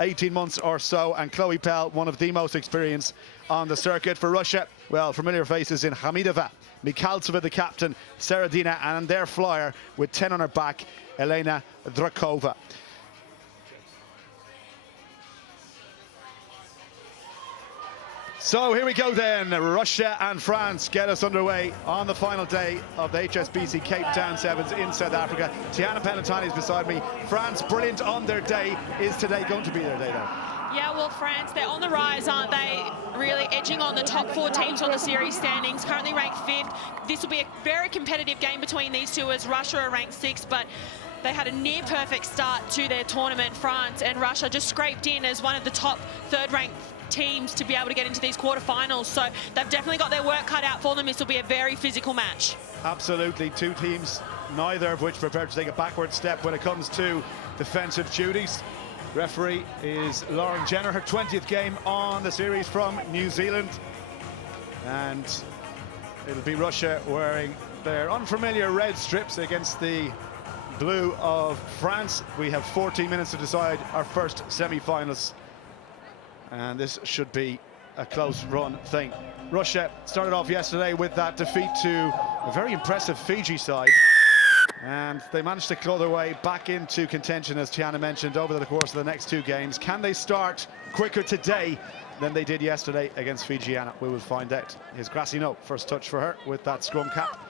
18 months or so, and Chloe Pell, one of the most experienced on the circuit. For Russia, well, familiar faces in Hamidova, Mikhaltseva, the captain, Seredina, and their flyer with 10 on her back, Elena Drakova. So here we go then, Russia and France get us underway on the final day of the HSBC Cape Town Sevens in South Africa. Tiana Penatani is beside me. France, brilliant on their day. Is today going to be their day though? Yeah, well, France, they're on the rise, aren't they? Really edging on the top 4 teams on the series standings, currently ranked 5th. This will be a very competitive game between these two, as Russia are ranked 6th, but they had a near-perfect start to their tournament. France and Russia just scraped in as one of the top 3rd-ranked teams to be able to get into these quarterfinals, so they've definitely got their work cut out for them. This will be a very physical match. Absolutely, two teams, neither of which prepared to take a backward step when it comes to defensive duties. Referee is Lauren Jenner, her 20th game on the series from New Zealand, and it'll be Russia wearing their unfamiliar red strips against the blue of France. We have 14 minutes to decide our first semi-finals, and this should be a close run thing. Russia started off yesterday with that defeat to a very impressive Fiji side, and they managed to claw their way back into contention, as Tiana mentioned, over the course of the next 2 games. Can they start quicker today than they did yesterday against Fijiana? We will find out. Here's Grassino, first touch for her with that scrum cap.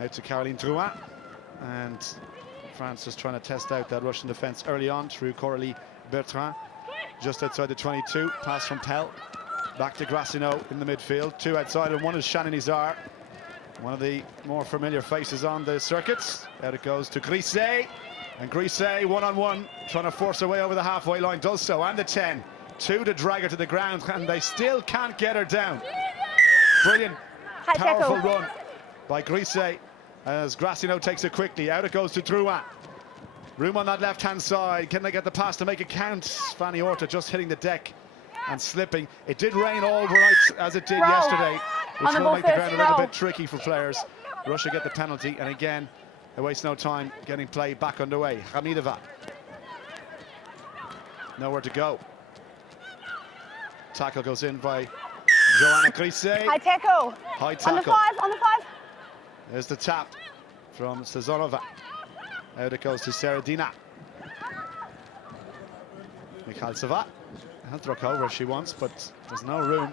Out to Caroline Drouin, and France just trying to test out that Russian defence early on through Coralie Bertrand. Just outside the 22, pass from Pell, back to Grassino in the midfield. 2 outside, and one is Shannon Izar, one of the more familiar faces on the circuits. Out it goes to Grisey, and Grisey one-on-one, trying to force her way over the halfway line, does so, and the 10. 2 to drag her to the ground, and they still can't get her down. Brilliant, powerful run by Grisey, as Grassino takes it quickly. Out it goes to Drouin. Room on that left-hand side. Can they get the pass to make it count? Fanny Orta just hitting the deck and slipping. It did rain all right, as it did yesterday, which will make the ground a little bit tricky for players. Russia get the penalty, and again, they waste no time getting play back underway. Hamidova. Nowhere to go. Tackle goes in by Joanna Grisey. High tackle. High tackle. On the 5. There's the tap from Sezonova. Out it goes to Seredina. Mikhaltseva. I'll throw over if she wants, but there's no room.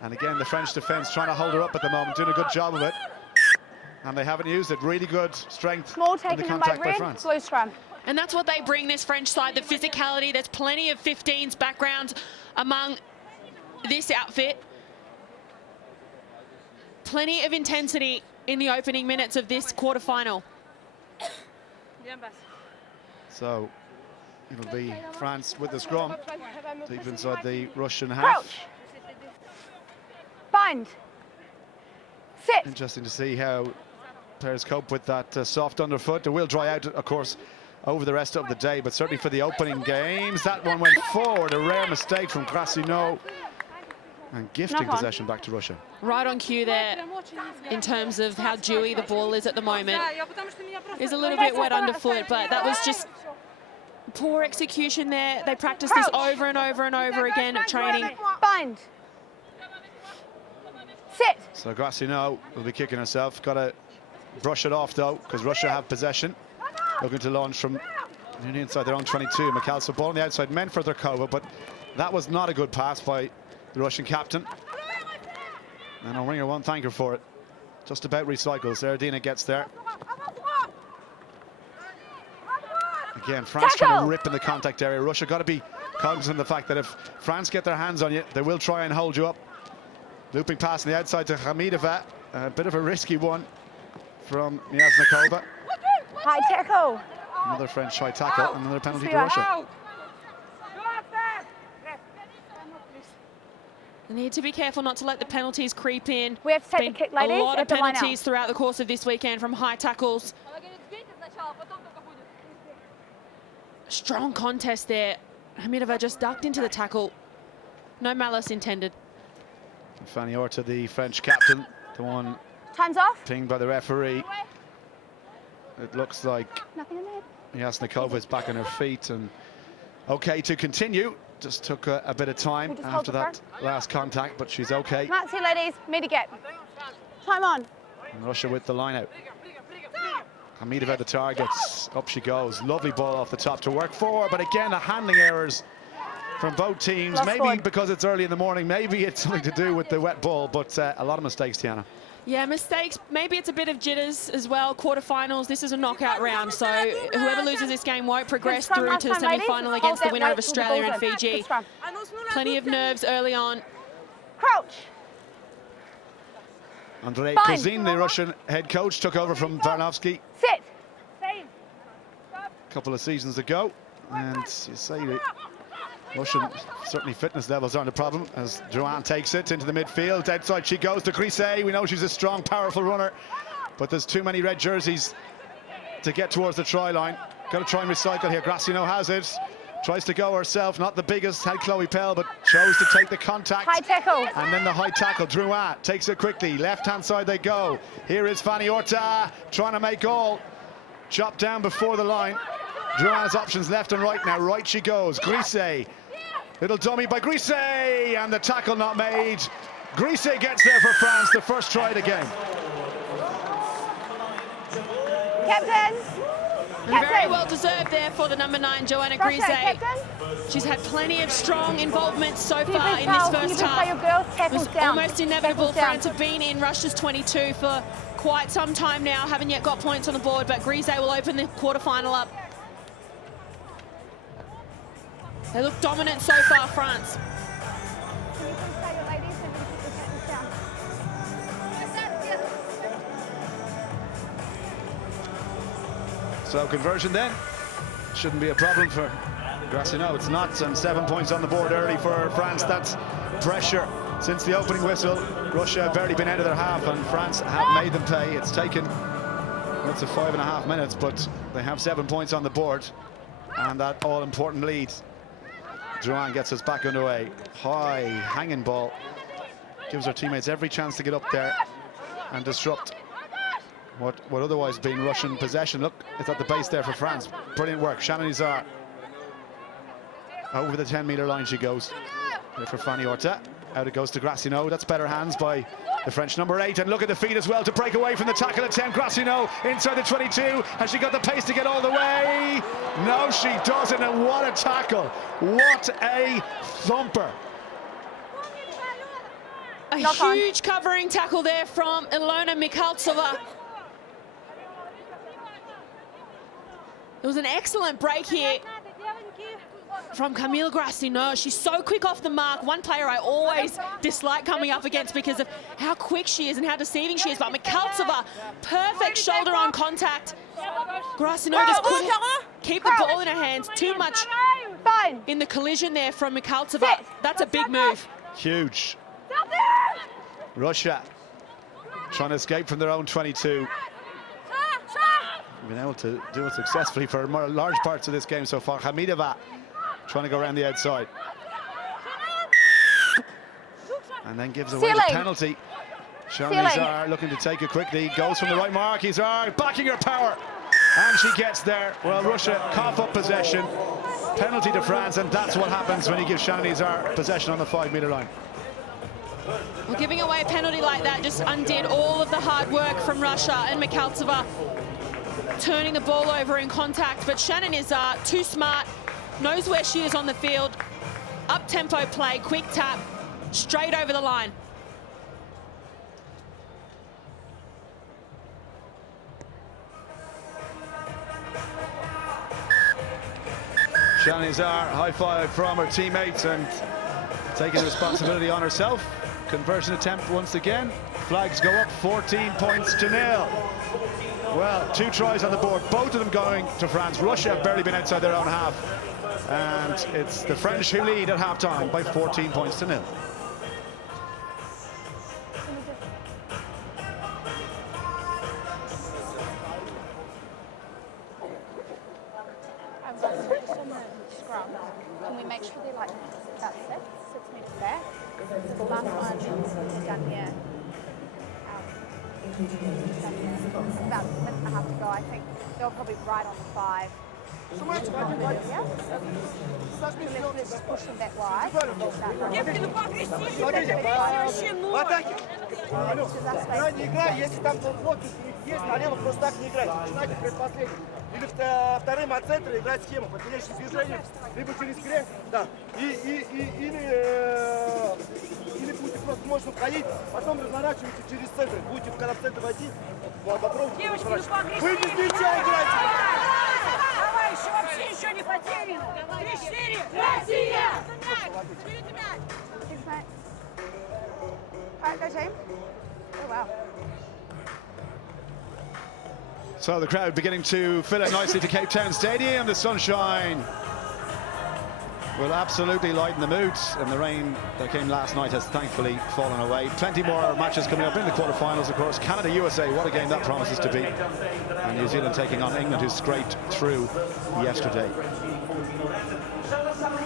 And again, the French defence trying to hold her up at the moment, doing a good job of it. And they haven't used it. Really good strength in the contact by France. Slow scrum. And that's what they bring, this French side, the physicality. There's plenty of 15s background among this outfit. Plenty of intensity in the opening minutes of this quarterfinal. So it'll be France with the scrum deep inside the Russian half. Crouch. Bind. Sit. Interesting to see how players cope with that soft underfoot. It will dry out, of course, over the rest of the day, but certainly for the opening games, that one went forward. A rare mistake from Grassino, and gifting possession back to Russia. Right on cue there in terms of how dewy the ball is at the moment. Is a little bit wet underfoot, but that was just poor execution there. They practice this over and over and over again at training. Bind. Sit. So Grassino will be kicking herself. Got to brush it off though, because Russia have possession. Looking to launch from inside their own 22. Mikhaltseva ball on the outside, meant for Drakova, but that was not a good pass by the Russian captain. And O'Ringer won't thank her for it. Just about recycles. Seredina gets there. Again, France trying to rip in the contact area. Russia got to be cognizant of the fact that if France get their hands on you, they will try and hold you up. Looping pass on the outside to Hamidova. A bit of a risky one from Myasnikova. High tackle. Another French high tackle, and another penalty to Russia. They need to be careful not to let the penalties creep in. We have to take the kick, ladies. A lot of penalties throughout the course of this weekend from high tackles. Strong contest there. Hamidova just ducked into the tackle. No malice intended. Fanny Orta, the French captain, the one time's off. Pinged by the referee. It looks like Nothing in there. Myasnikova is back on her feet, and Okay to continue. Just took a bit of time after that last contact, but she's okay. That's it, ladies. Me to get. Time on. And Russia with the line out. Hamidova the targets. Up she goes. Lovely ball off the top to work for, but again, the handling errors from both teams. Maybe because it's early in the morning, maybe it's something to do with the wet ball, but a lot of mistakes, Tiana. Yeah, mistakes. Maybe it's a bit of jitters as well. Quarterfinals, this is a knockout round, so whoever loses this game won't progress through to the semi-final against the winner of Australia and Fiji. Plenty of nerves early on. Crouch. Andrei Kozin, the Russian head coach, took over from Varnovsky Sit. a couple of seasons ago. And you say the Russian, certainly fitness levels aren't a problem as Joanne takes it into the midfield. Outside she goes to Grisey. We know she's a strong, powerful runner, but there's too many red jerseys to get towards the try line. Got to try and recycle here. Graciano has it. Tries to go herself, not the biggest, had Chloe Pell, but chose to take the contact. High tackle. And then the high tackle. Drouin takes it quickly. Left-hand side they go. Here is Fanny Orta trying to make goal. Chopped down before the line. Drouin has options left and right now. Right she goes. Grisey. Little dummy by Grisey. And the tackle not made. Grisey gets there for France, the first try of the game. Captain. And very well deserved there for the number 9, Joanna Grisey. Captain. She's had plenty of strong involvement so Can you far please in this tell- first can you please tell your girls half. tackles It was down? almost inevitable. Tackles down. France have been in Russia's 22 for quite some time now, haven't yet got points on the board, but Grisey will open the quarterfinal up. They look dominant so far, France. Can you please tell your ladies to put the captains down? So conversion then shouldn't be a problem for Graciano. It's not, and 7 points on the board early for France. That's pressure since the opening whistle. Russia have barely been out of their half, and France have made them pay. It's taken, it's a 5.5 minutes, but they have 7 points on the board, and that all-important lead. Drouin gets us back underway. High hanging ball gives her teammates every chance to get up there and disrupt what would otherwise been Russian possession. Look, it's at the base there for France. Brilliant work. Shannon Izar. Over the 10-meter line she goes. There for Fanny Orta. Out it goes to Graciano. That's better hands by the French number 8. And look at the feet as well to break away from the tackle attempt. Graciano inside the 22. Has she got the pace to get all the way? No, she doesn't. And what a tackle. What a thumper. A huge covering tackle there from Ilona Mikhaltsova. It was an excellent break here from Camille Graciano. She's so quick off the mark. One player I always dislike coming up against because of how quick she is and how deceiving she is. But Mikhaltsova, perfect shoulder-on contact. Graciano just couldn't keep the ball in her hands. Too much in the collision there from Mikhaltsova. That's a big move. Huge. Russia trying to escape from their own 22. Been able to do it successfully for large parts of this game so far. Hamidova trying to go around the outside. And then gives away the penalty. Shannon Izar looking to take it quickly. Goes from the right mark. Izar backing her power. And she gets there. Well, Russia cough up possession. Penalty to France, and that's what happens when you give Shannon Izar possession on the 5-meter line. Well, giving away a penalty like that just undid all of the hard work from Russia, and Mikhaltsova turning the ball over in contact. But Shannon is too smart, knows where she is on the field. Up-tempo play, quick tap, straight over the line. Shannon Izar, high five from her teammates and taking responsibility on herself. Conversion attempt once again. Flags go up, 14 points to 0. Well, 2 tries on the board, both of them going to France. Russia have barely been outside their own half. And it's the French who lead at half-time by 14 points to 0. Can we make sure they like that 6 meters back? Because the last one is down here. About a minute and a half to go. I think they'll probably right on the 5. Pushing back wide. В атаке. Не играй, если там блок есть, налево просто так не играйте. Начинайте предпоследним. Или вторым от центра играть схему, подменяющим движением, либо через крен, да. Или будете просто мощно входить, потом разворачиваете через центр. Будете, когда в центр войти, попробуйте. Вы без мяча играйте. Давай, еще вообще ничего не потеряно. 3-4. Россия! Alright, go team. Oh wow. So the crowd beginning to fill in nicely to Cape Town Stadium. The sunshine will absolutely lighten the mood, and the rain that came last night has thankfully fallen away. Plenty more matches coming up in the quarterfinals, of course. Canada, USA, what a game that promises to be. And New Zealand taking on England, who scraped through yesterday. 10 seconds.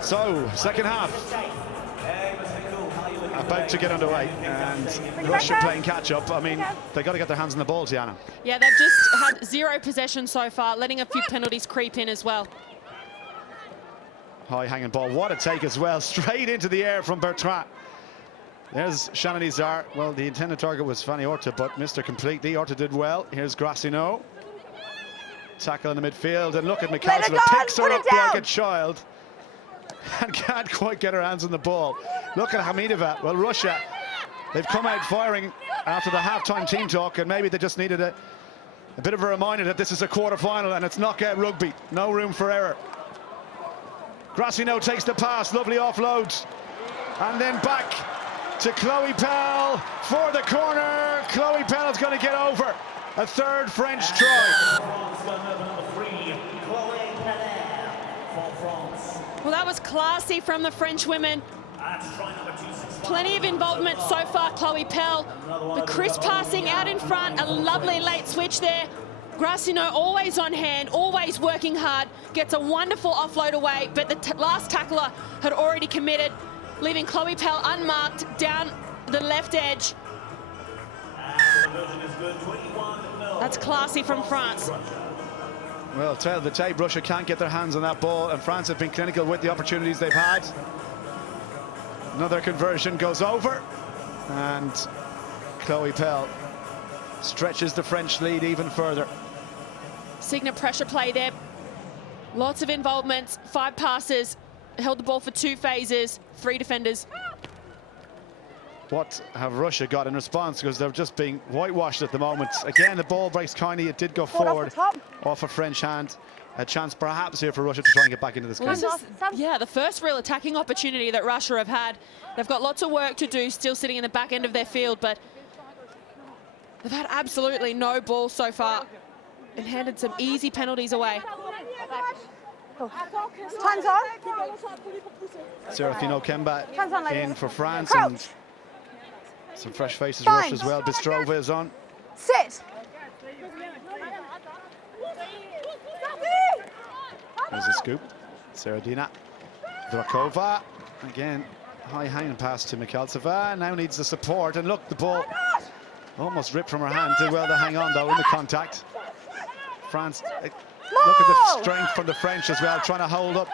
So, second half about to get underway, and Russia playing catch-up. I mean, they got to get their hands on the ball, Tiana. Yeah, they've just had 0 possession so far, letting a few penalties creep in as well. High hanging ball, what a take as well, straight into the air from Bertrand. There's Shannon Izar. Well, the intended target was Fanny Orta, but missed her completely. Orta did well. Here's Grassino. Tackle in the midfield, and look at McAllister, picks her up like a child and can't quite get her hands on the ball. Look at Hamidova. Well, Russia, they've come out firing after the half-time team talk, and maybe they just needed a bit of a reminder that this is a quarter-final and it's knockout rugby. No room for error. Grassino takes the pass, lovely offload, and then back to Chloe Pell for the corner. Chloe Pell is going to get over. A third French try. Well, that was classy from the French women. Plenty of involvement so far, Chloe Pell. The crisp passing out in front, a lovely late switch there. Grassino always on hand, always working hard, gets a wonderful offload away, but the last tackler had already committed, leaving Chloe Pell unmarked down the left edge. That's classy from France. Well, tell the tape, Russia can't get their hands on that ball, and France have been clinical with the opportunities they've had. Another conversion goes over, and Chloe Pell stretches the French lead even further. Signet pressure play there. Lots of involvement, 5 passes, held the ball for 2 phases, 3 defenders. What have Russia got in response? Because they're just being whitewashed at the moment. Again, the ball breaks kindly. It did go forward off a French hand. A chance perhaps here for Russia to try and get back into this game. Well, this is, the first real attacking opportunity that Russia have had. They've got lots of work to do, still sitting in the back end of their field, but they've had absolutely no ball so far and handed some easy penalties away. Time's on. Serafino Kemba in for France, Crouch. and some fresh faces rush as well. Bistrova is on. Sit. There's a scoop. Seradina. Drakova. Again, high hanging pass to Mikhaltseva. Now needs the support. And look, the ball almost ripped from her hand. Did well to hang on, though, in the contact. France, look at the strength from the French as well, trying to hold up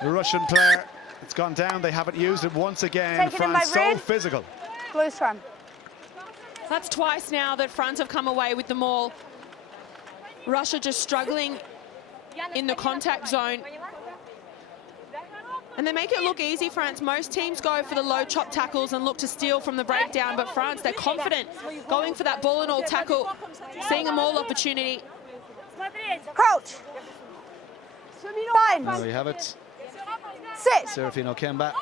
the Russian player. It's gone down. They haven't used it once again. France so physical. Blues try. That's twice now that France have come away with the maul. Russia just struggling in the contact zone. And they make it look easy, France. Most teams go for the low chop tackles and look to steal from the breakdown, but France, they're confident going for that ball and all tackle, seeing a maul opportunity. Crouch. Fine. There we have it. Sit. Serafino Kemba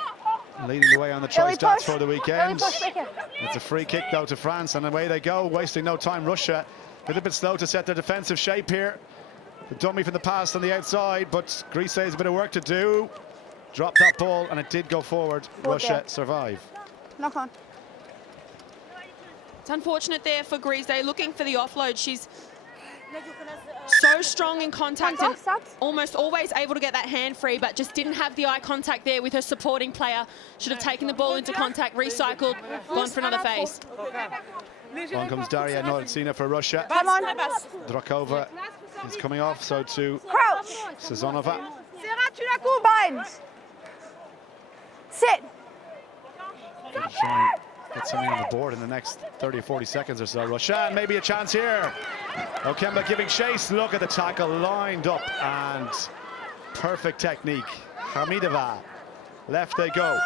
leading the way on the try stats for the weekend. It's a free kick, though, to France, and away they go, wasting no time. Russia a little bit slow to set their defensive shape here. The dummy from the pass on the outside, but Greece has a bit of work to do. Dropped that ball, and it did go forward. Russia survive. Knock on. It's unfortunate there for Greece. They're looking for the offload. She's So strong in contact and Subs. almost always able to get that hand free, but just didn't have the eye contact there with her supporting player. Should have taken the ball into contact, recycled, gone for another face. On comes Daria Nolicina for Russia. Come on. Drakova is coming off, so to Crouch. Sazonova. Bind. Sit. Try and get something on the board in the next 30 or 40 seconds or so. Russia, maybe a chance here. Okemba giving chase. Look at the tackle lined up and perfect technique. Hamidova, left they go.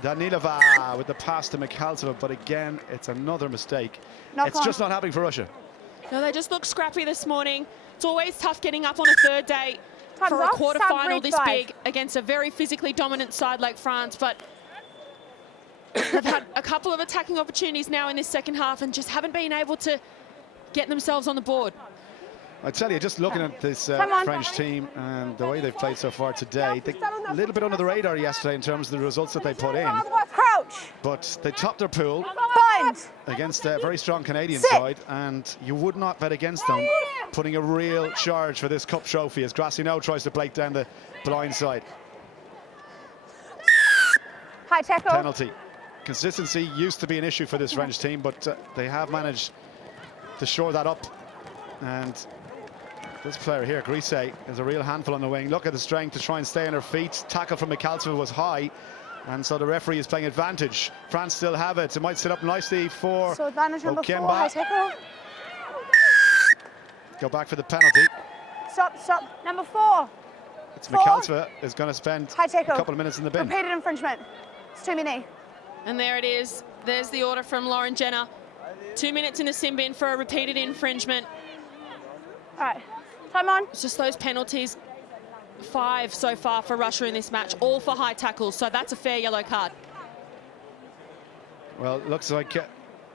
Danilova with the pass to Mikhaltseva, but again, it's another mistake. It's just not happening for Russia. No, they just look scrappy this morning. It's always tough getting up on a third day for a quarter-final this big against a very physically dominant side like France, but they've had a couple of attacking opportunities now in this second half and just haven't been able to get themselves on the board. I tell you, just looking at this French team and the way they've played so far today, they a little bit under the radar yesterday in terms of the results that they put in. Crouch. But they topped their pool Bind. against a very strong Canadian side, and you would not bet against them putting a real charge for this cup trophy as Grassino tries to break down the blind side. High tackle. Penalty. Consistency used to be an issue for this French team, but they have managed to shore that up. And this player here, Grise, is a real handful on the wing. Look at the strength to try and stay on her feet. Tackle from Mikhaltseva was high, and so the referee is playing advantage. France still have it. It might sit up nicely for So advantage number 4. High Okemba. tackle. Go back for the penalty. Stop. Number 4. It's Mikhaltseva is going to spend High a tackle. couple of minutes in the bin. Repeated infringement. It's too many. And there it is. There's the order from Lauren Jenner. 2 minutes in the sin bin for a repeated infringement. All right. Time on. It's just those penalties. 5 so far for Russia in this match, all for high tackles, so that's a fair yellow card. Well, it looks like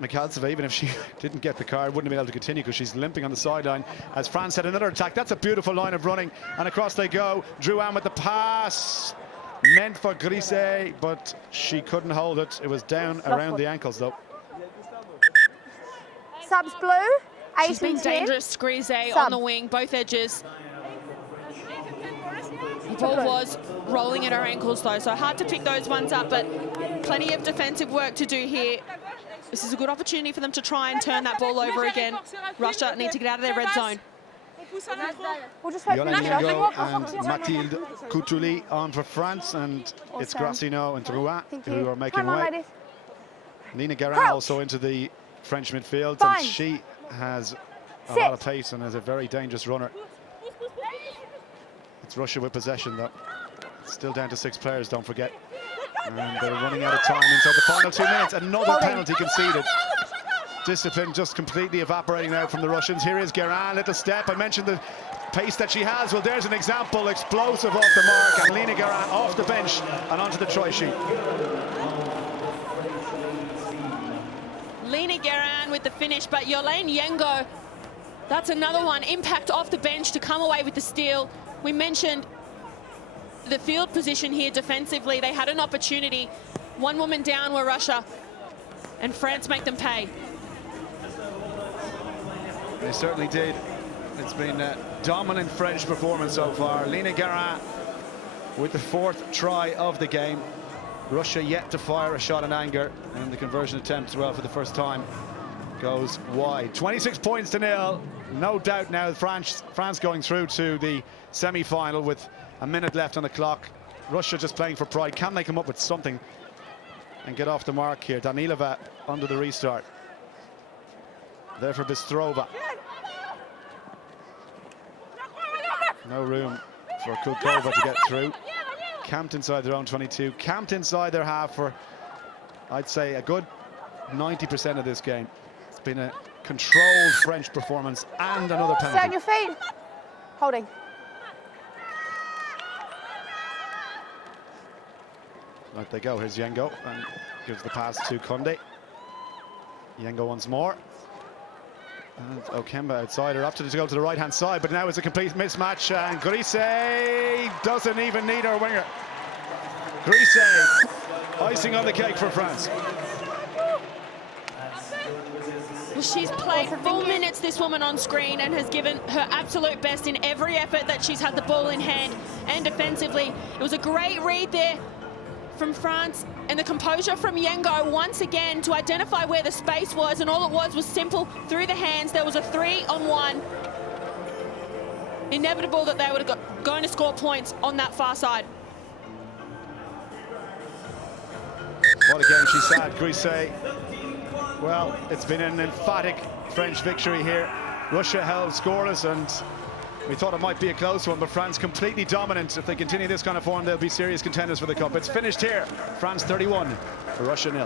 Mikhaltseva, even if she didn't get the card, wouldn't have been able to continue because she's limping on the sideline. As France had another attack, that's a beautiful line of running, and across they go. Drouin with the pass, meant for Grise, but she couldn't hold it. It was down around the ankles, though. Subs blue. 8 She's been and 10. dangerous, Grise on the wing, both edges. The ball was rolling at her ankles, though, so hard to pick those ones up, but plenty of defensive work to do here. This is a good opportunity for them to try and turn that ball over again. Russia need to get out of their red zone. We'll just wait for Yolan the Yengo and Mathilde Coutouli on for France, and it's Grassino and Drouin who are making Come on, way. ladies. Nina Guerin Crouch. also into the French midfield, Bind. and she has a Sit. lot of pace and is a very dangerous runner. It's Russia with possession, though. Still down to 6 players, don't forget. And they're running out of time inside the final 2 minutes. Another penalty conceded. Discipline just completely evaporating now from the Russians. Here is Guerin, little step. I mentioned the pace that she has. Well, there's an example. Explosive off the mark, and Lena Guerin off the bench and onto the try sheet. Lena Guerin with the finish, but Yolan Yengo, that's another one. Impact off the bench to come away with the steal. We mentioned the field position here defensively. They had an opportunity. One woman down were Russia, and France make them pay. They certainly did. It's been a dominant French performance so far. Lena Guerin with the 4th try of the game. Russia yet to fire a shot in anger, and the conversion attempt as well for the first time goes wide. 26 points to 0. No doubt now France going through to the semi-final with a minute left on the clock. Russia just playing for pride. Can they come up with something and get off the mark here? Danilova under the restart. There for Bystrova. No room for Kulkova to get through. Camped inside their own 22. Camped inside their half for, I'd say, a good 90% of this game. It's been a controlled French performance and another Stay on penalty. your feet. Holding. Right they go. Here's Yengo and gives the pass to Kunde. Yengo once more. And Okemba outside her, up to go to the right-hand side, but now it's a complete mismatch, and Grise doesn't even need her winger. Grise, icing on the cake for France. Well, she's played full minutes, this woman on screen, and has given her absolute best in every effort that she's had the ball in hand and defensively. It was a great read there from France, and the composure from Yengo once again to identify where the space was, and all it was simple through the hands. There was a 3-on-1. Inevitable that they were going to score points on that far side. What a game she's had, Grisey. Well, it's been an emphatic French victory here. Russia held scoreless, and we thought it might be a close one, but France completely dominant. If they continue this kind of form, they'll be serious contenders for the Cup. It's finished here. France 31, Russia 0.